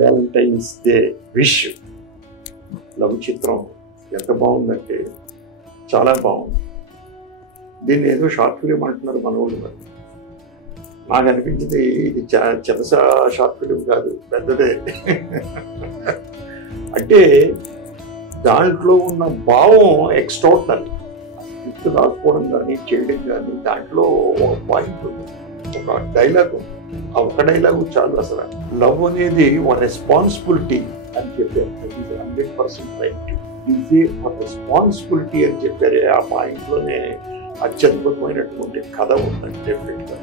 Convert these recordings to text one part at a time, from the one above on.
Valentine's day wish love చిత్రం ఎంత బాగుందంటే చాలా బాగుంది. దీన్ని ఏదో షార్ట్ ఫిలిం అంటున్నారు మన వాళ్ళు. మరి నాకు అనిపించింది ఇది చిన్న షార్ట్ ఫిలిం కాదు, పెద్దదే. అంటే దాంట్లో ఉన్న భావం ఎక్స్ట్రాడినరీ. స్క్రిప్ట్ రాసుకోవడం కానీ చేయడం కానీ దాంట్లో ఒక పాయింట్ ఉంది, ఒక డైలాగ్ ఉంది. ఆ ఒక డైలాగ్ చాలు. అసలు లవ్ అనేది ఒక రెస్పాన్సిబిలిటీ అని చెప్పారు. 100% రైట్. ఈజీ ఒక రెస్పాన్సిబిలిటీ అని చెప్పారు. ఆ పాయింట్లోనే అత్యద్భుతమైనటువంటి కథ ఉందండి. డెఫినెట్గా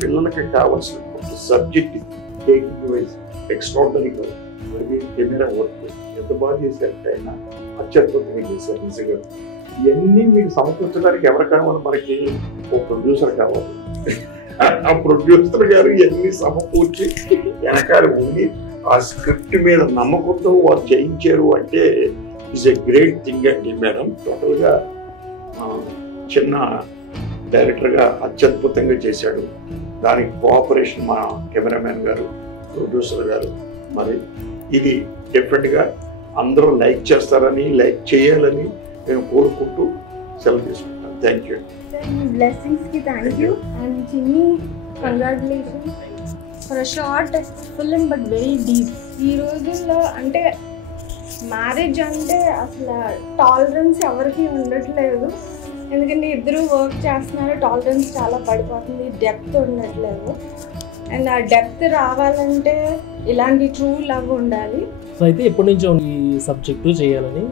పిల్లలకి కావాల్సిన సబ్జెక్ట్ టేకింగ్ వైజ్ ఎక్స్ట్రాడినరీగా కెమెరా వర్క్ ఎంత బాగా చేశారంటే ఆయన అత్యద్భుతంగా చేశారు. నిజంగా ఇవన్నీ మీకు సమకూర్చడానికి ఎవరు కావాలి? మనకి ఒక ప్రొడ్యూసర్ కావాలి. ఆ ప్రొడ్యూసర్ గారు ఇవన్నీ సమకూర్చి వెనకాల ఉండి ఆ స్క్రిప్ట్ మీద నమ్మకంతో వారు చేయించారు అంటే ఈజ్ ఎ గ్రేట్ థింగ్ అండి మేడం. టోటల్గా చిన్న డైరెక్టర్గా అత్యద్భుతంగా చేశాడు. దానికి కోఆపరేషన్ మా కెమెరామెన్ గారు, ప్రొడ్యూసర్ గారు. మరి ఇది డెఫినెట్గా అందరూ లైక్ చేస్తారని, లైక్ చేయాలని నేను కోరుకుంటూ సెలవు తీసుకుంటాను. Thank you. బ్లెస్సింగ్స్కి thank you and Chinni congratulations for a short film but very deep. ఈ రోజుల్లో అంటే మ్యారేజ్ అంటే అసలు టాలరెన్స్ ఎవరికి ఉండట్లేదు. ఎందుకంటే ఇద్దరు వర్క్ చేస్తున్నారు, టాలరెన్స్ చాలా పడిపోతుంది, డెప్త్ ఉండట్లేదు. అండ్ ఆ డెప్త్ రావాలంటే ఇలాంటి ట్రూ లవ్ ఉండాలి. సో అయితే ఎప్పటి నుంచో ఈ సబ్జెక్టు చేయాలని,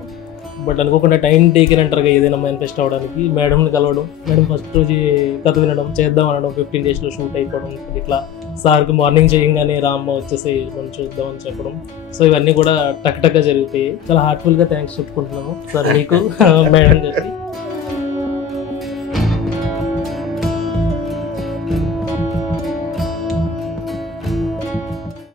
బట్ అనుకోకుండా టైం టేకెన్ అంటారుగా ఏదైనా మేనిఫెస్ట్ అవ్వడానికి. మేడంని కలవడం, మేడం ఫస్ట్ రోజు కథ వినడం, చేద్దాం అనడం, 15 daysలో షూట్ అయిపోవడం, ఇట్లా సార్కి మార్నింగ్ చేయంగానే రామ్మ వచ్చేసి మనం చూద్దామని చెప్పడం. సో ఇవన్నీ కూడా టక్ టక్గా జరుగుతాయి. చాలా హార్ట్ఫుల్గా థ్యాంక్స్ చెప్పుకుంటున్నాము సార్ మీకు, మేడం గారికి.